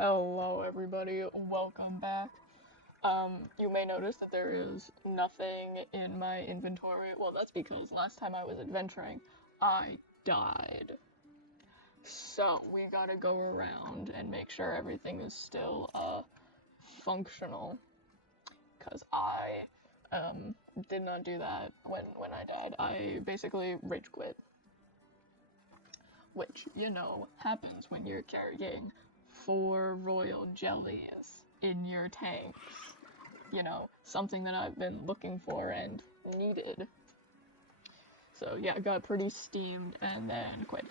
Hello, everybody. Welcome back. You may notice that there is nothing in my inventory. Well, that's because last time I was adventuring, I died. So, we gotta go around and make sure everything is still, functional. Because I, did not do that when I died. I basically rage quit. Which, happens when you're carrying 4 royal jellies in your tanks. Something that I've been looking for and needed. So yeah, I got pretty steamed and then quit.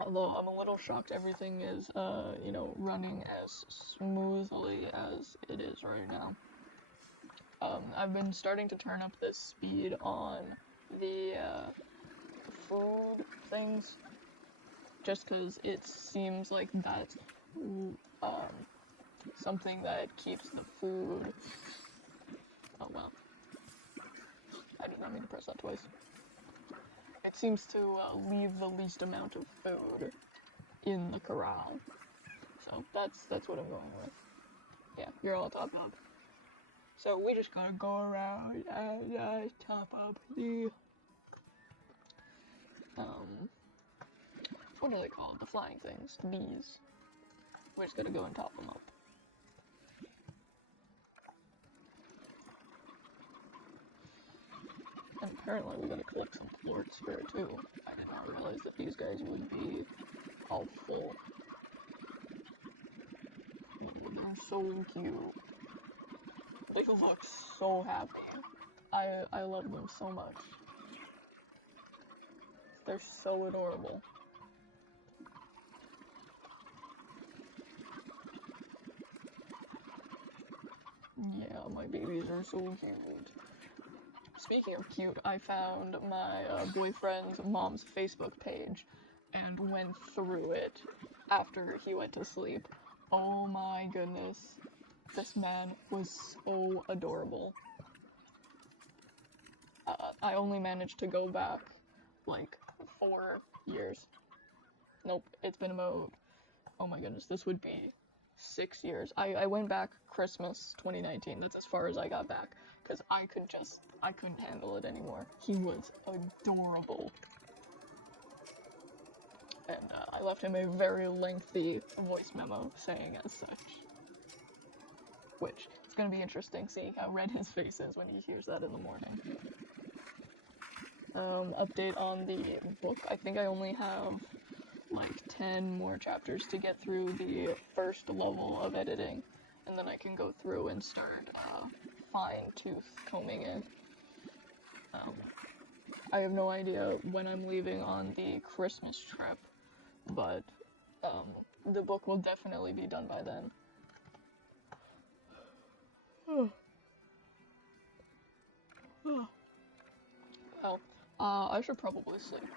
Although I'm a little shocked everything is, running as smoothly as it is right now. I've been starting to turn up the speed on the food things, just because it seems like that's something that keeps the food. Oh well, I did not mean to press that twice. It seems to leave the least amount of food in the corral, so that's what I'm going with. Yeah, you're all top up. So we just gotta go around and top up the what are they called? The flying things, the bees. We're just gonna go and top them up. And apparently we gotta collect some Lord Spirit too. I did not realize that these guys would be all full. Oh, they're so cute. They look so happy. I love them so much. They're so adorable. Yeah, my babies are so cute. Speaking of cute, I found my boyfriend's mom's Facebook page and went through it after he went to sleep. Oh my goodness. This man was so adorable. I only managed to go back like 4 years. Nope, it's been about, oh my goodness, this would be 6 years. I went back Christmas 2019. That's as far as I got back. Because I couldn't handle it anymore. He was adorable. And I left him a very lengthy voice memo saying as such. Which, it's gonna be interesting seeing how red his face is when he hears that in the morning. Update on the book. I think I only have like 10 more chapters to get through the first level of editing, and then I can go through and start fine-tooth combing it. I have no idea when I'm leaving on the Christmas trip, but the book will definitely be done by then. Well, I should probably sleep.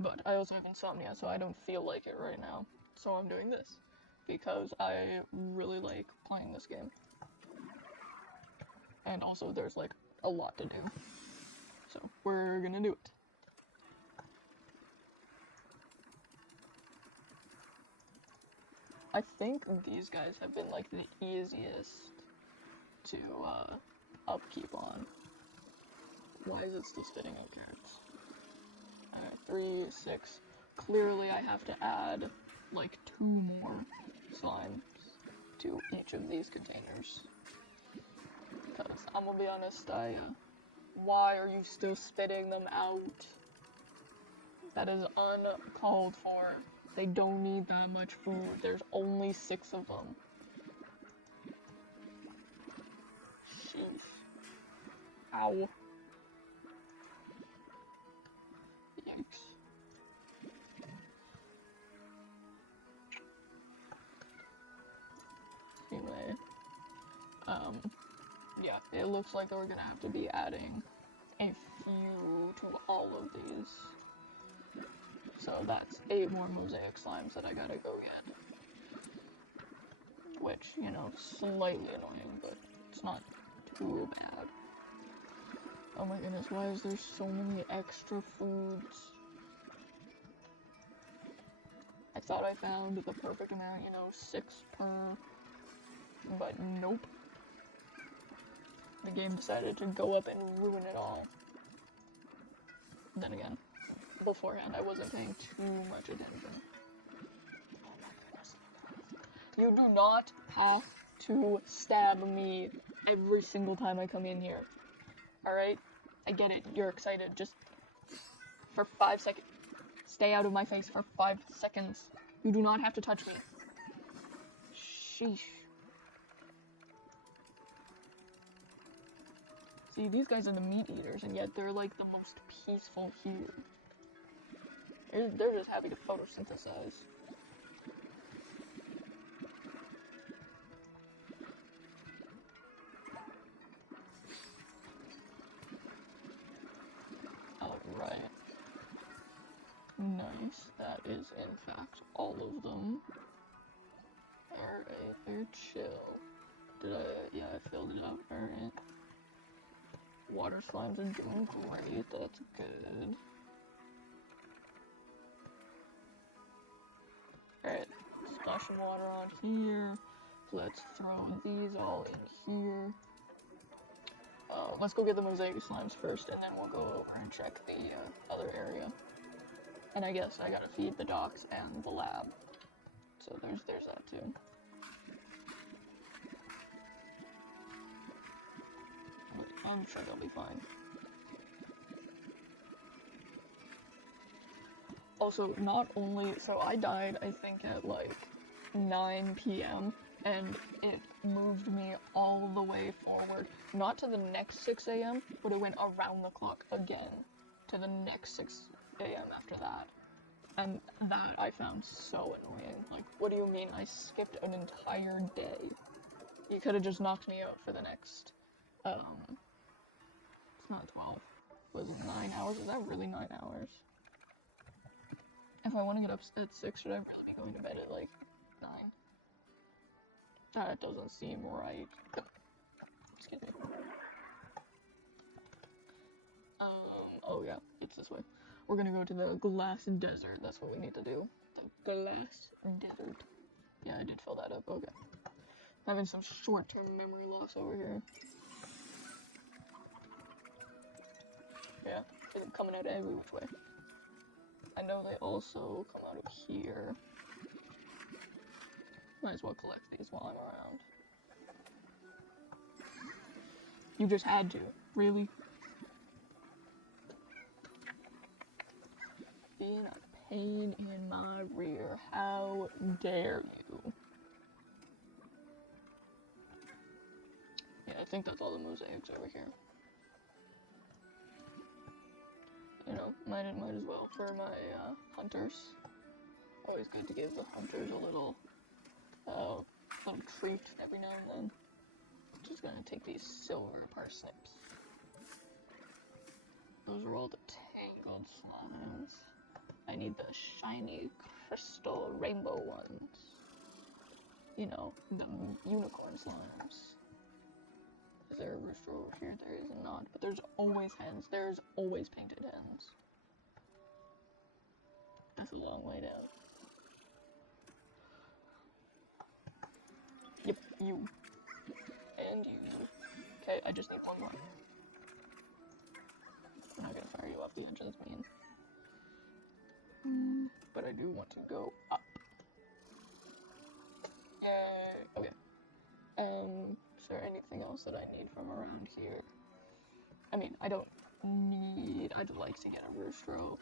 But I also have insomnia, so I don't feel like it right now. So I'm doing this. Because I really like playing this game. And also there's like a lot to do. So we're gonna do it. I think these guys have been like the easiest to upkeep on. Why is it still spitting out carrots? Alright, 3, 6. Clearly I have to add like 2 more slimes to each of these containers. Because I'm gonna be honest, why are you still spitting them out? That is uncalled for. They don't need that much food. There's only 6 of them. Sheesh. Ow. Yikes. Anyway, yeah, it looks like we're gonna have to be adding a few to all of these. So that's 8 more mosaic slimes that I gotta go get. Which, slightly annoying, but it's not too bad. Oh my goodness, why is there so many extra foods? I thought I found the perfect amount, 6 per, but nope. The game decided to go up and ruin it all. Then again, beforehand I wasn't paying too much attention. Oh my goodness. You do not have to stab me every single time I come in here. Alright? I get it, you're excited. Just for 5 seconds. Stay out of my face for 5 seconds. You do not have to touch me. Sheesh. See, these guys are the meat eaters, and yet they're like the most peaceful here. They're just happy to photosynthesize. Alright. Nice. That is, in fact, all of them. Alright, they're chill. Yeah, I filled it up. Alright. Water slimes are doing great. That's good. Alright. Splash some water on here. Let's throw these all in here. Let's go get the mosaic slimes first, and then we'll go over and check the other area. And I guess I gotta feed the docks and the lab. So there's that too. But I'm sure they'll be fine. Also, not only, so I died, I think, at like 9 p.m. and it moved me all the way forward. Not to the next 6 a.m., but it went around the clock again to the next 6 a.m. after that. And that I found so annoying. Like, what do you mean I skipped an entire day? You could have just knocked me out for the next, it's not 12. Was it 9 hours? Is that really 9 hours? If I want to get up at 6, should I really be going to bed at, like, 9? That doesn't seem right. Excuse me. Oh yeah, it's this way. We're gonna go to the glass desert. That's what we need to do. The glass desert. Yeah, I did fill that up. Okay. Having some short-term memory loss over here. Yeah, they're coming out every which way. I know they also come out of here. Might as well collect these while I'm around. You just had to. Really? Being a pain in my rear. How dare you? Yeah, I think that's all the mosaics over here. You know, might as well for my hunters. Always good to give the hunters a little treat every now and then. Just gonna take these silver parsnips. Those are all the tangled slimes. I need the shiny crystal rainbow ones. You know, the unicorn slimes. Is there a rooster over here? There is not, but there's always hens. There's always painted hens. That's a long way down. Yep, you. And you. Okay, I just need one more. I'm not gonna fire you off the edge of this beam. But I do want to go up. Okay. Is there anything else that I need from around here? I mean, I'd like to get a roostro.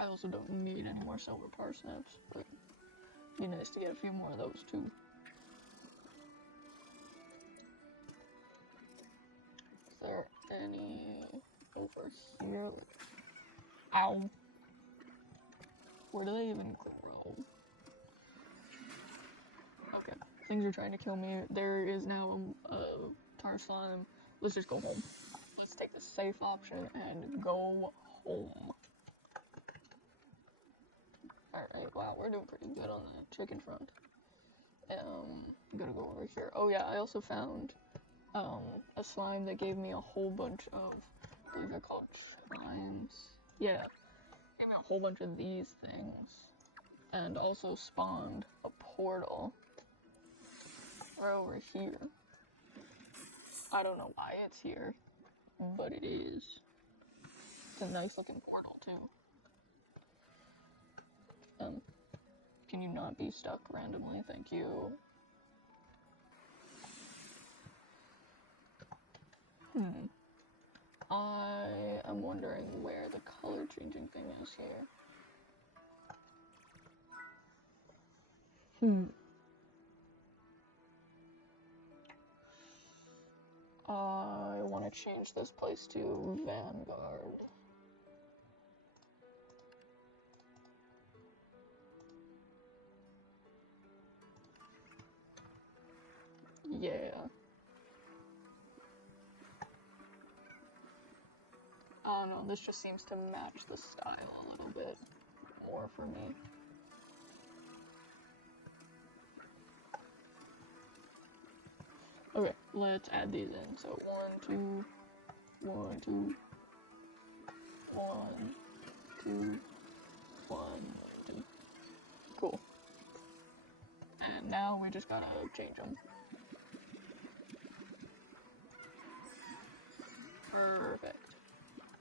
I also don't need any more silver parsnips, but it'd be nice to get a few more of those too. Is there any over here? Ow. Where do they even grow? Okay, things are trying to kill me. There is now a tar slime. Let's just go home. Let's take the safe option and go home. Alright, wow, we're doing pretty good on the chicken front. I'm gonna go over here. Oh yeah, I also found a slime that gave me a whole bunch of, I believe they're called slimes. Yeah, gave me a whole bunch of these things, and also spawned a portal right over here. I don't know why it's here, but it is. It's a nice looking portal too. Can you not be stuck randomly? Thank you. I am wondering where the color changing thing is here. I want to change this place to Vanguard. Yeah. I don't know, this just seems to match the style a little bit more for me. Okay, let's add these in. So 1, 2, 1, 2, 1, 2, 1, 2. Cool. And now we just gotta change them. Perfect.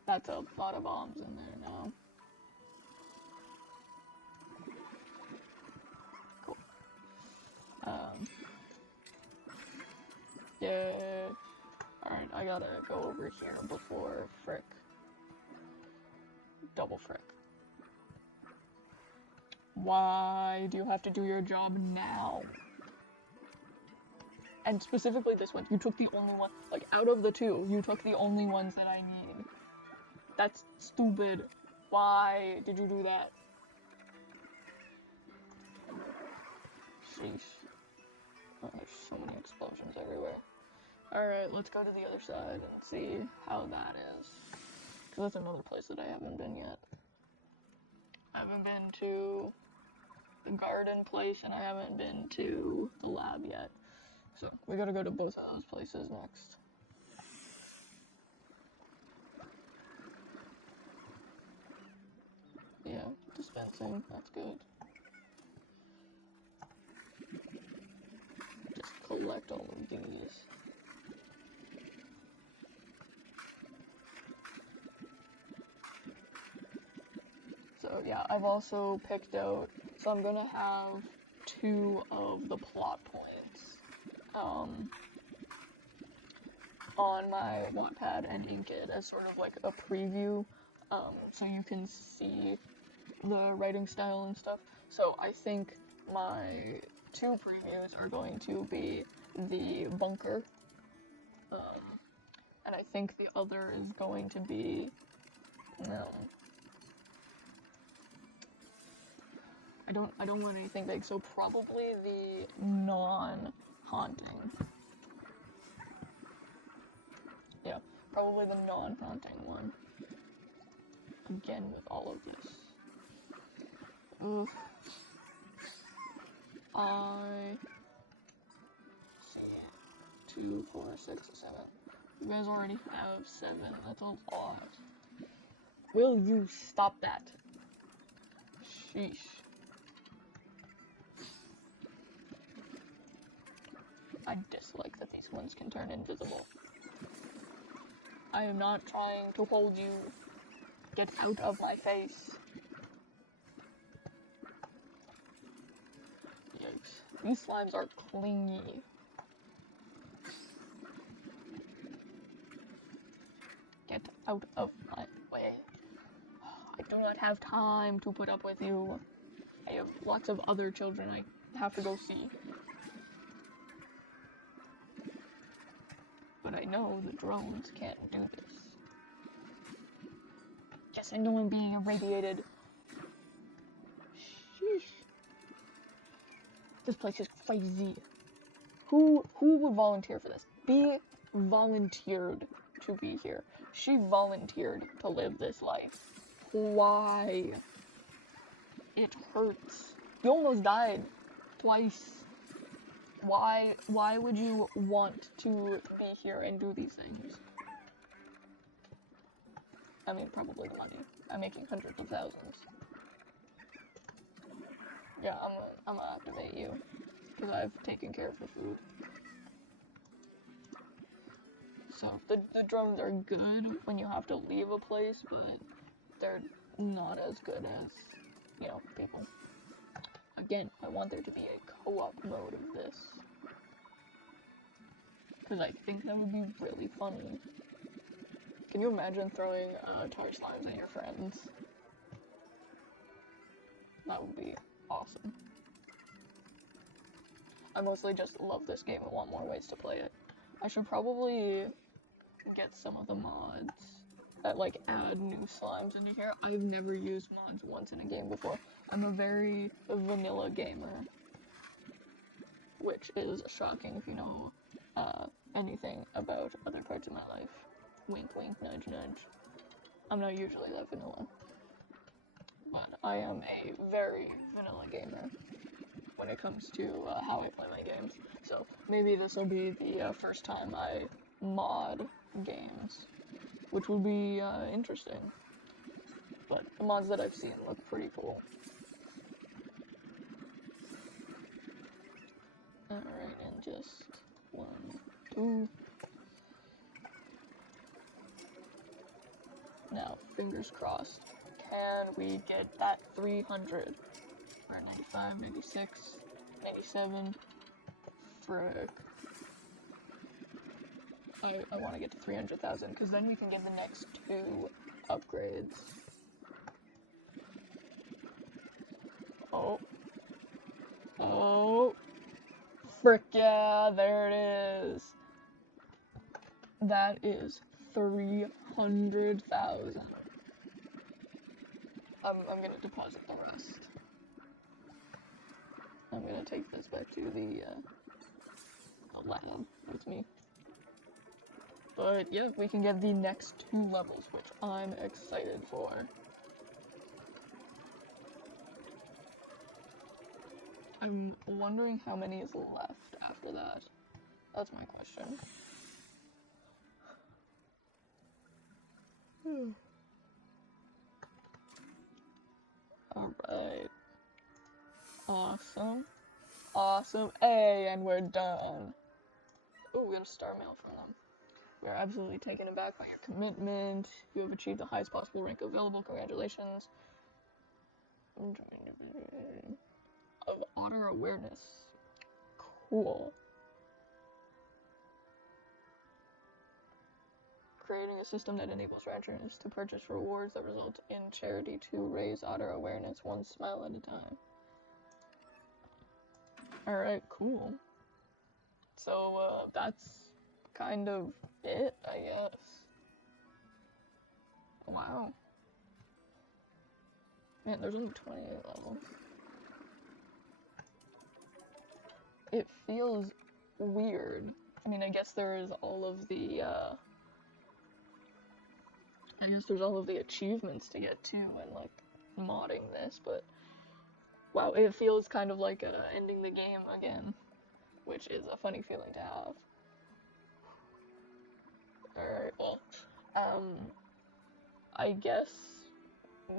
That's a lot of bombs in there now. Cool. Yeah. Alright, I gotta go over here before Frick. Double Frick. Why do you have to do your job now? And specifically this one, you took the only one, like out of the two, you took the only ones that I need. That's stupid. Why did you do that? Sheesh. Oh, there's so many explosions everywhere. Alright, let's go to the other side and see how that is. Because that's another place that I haven't been yet. I haven't been to the garden place and I haven't been to the lab yet. So, we gotta go to both of those places next. Yeah, dispensing, that's good. Just collect all of these. So yeah, I've also picked out, so I'm gonna have 2 of the plot points on my Wattpad and Inkit as sort of like a preview, so you can see the writing style and stuff. So I think my 2 previews are going to be the bunker, and I think the other is going to be, I don't want anything big, so probably the non-haunting. Yeah, probably the non-haunting one. Again with all of this. Oof. See, 2, 4, 6, 7. You guys already have 7. That's a lot. Will you stop that? Sheesh. I dislike that these ones can turn invisible. I am not trying to hold you. Get out of my face. Yikes. These slimes are clingy. Get out of my way. I do not have time to put up with you. I have lots of other children I have to go see. But I know the drones can't do this. Yes, I know I'm being irradiated. Sheesh. This place is crazy. Who would volunteer for this? Bee volunteered to be here. She volunteered to live this life. Why? It hurts. You almost died. Twice. Why would you want to be here and do these things? I mean, probably the money. I'm making hundreds of thousands. Yeah, I'm gonna activate you. Because I've taken care of the food. So, the drones are good when you have to leave a place, but they're not as good as, you know, people. Again, I want there to be a co-op mode of this. Because I think that would be really funny. Can you imagine throwing tar slimes at your friends? That would be awesome. I mostly just love this game and want more ways to play it. I should probably get some of the mods that like add new slimes into here. I've never used mods once in a game before. I'm a very vanilla gamer, which is shocking if you know anything about other parts of my life. Wink, wink, nudge, nudge. I'm not usually that vanilla, but I am a very vanilla gamer when it comes to how I play my games. So maybe this will be the first time I mod games, which would be interesting. But the mods that I've seen look pretty cool. Alright, and just 1, 2. Now, fingers crossed. Can we get that 300? We're at 95, 96, 97. Frick. I want to get to 300,000, because then we can get the next 2 upgrades. Oh. Oh. Frick yeah, there it is. That is 300,000. I'm gonna deposit the rest. I'm gonna take this back to the lab with me. But yeah, we can get the next 2 levels, which I'm excited for. I'm wondering how many is left after that. That's my question. Alright. Awesome. Awesome. Hey, and we're done. Oh, we got a star mail from them. We are absolutely taken aback by your commitment. You have achieved the highest possible rank available. Congratulations. Of honor awareness. Cool. Creating a system that enables ranchers to purchase rewards that result in charity to raise otter awareness one smile at a time. Alright, cool. So, that's kind of it, I guess. Wow. Man, there's only 28 levels. It feels weird. I mean, I guess there is all of the, I guess there's all of the achievements to get to and, like, modding this, but wow, it feels kind of like ending the game again, which is a funny feeling to have. Alright, well, I guess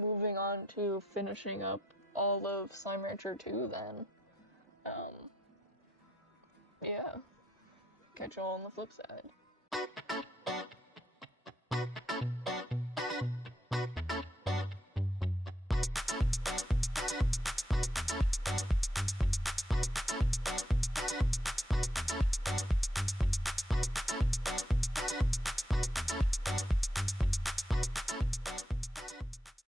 moving on to finishing up all of Slime Rancher 2 then. Yeah. Catch you all on the flip side.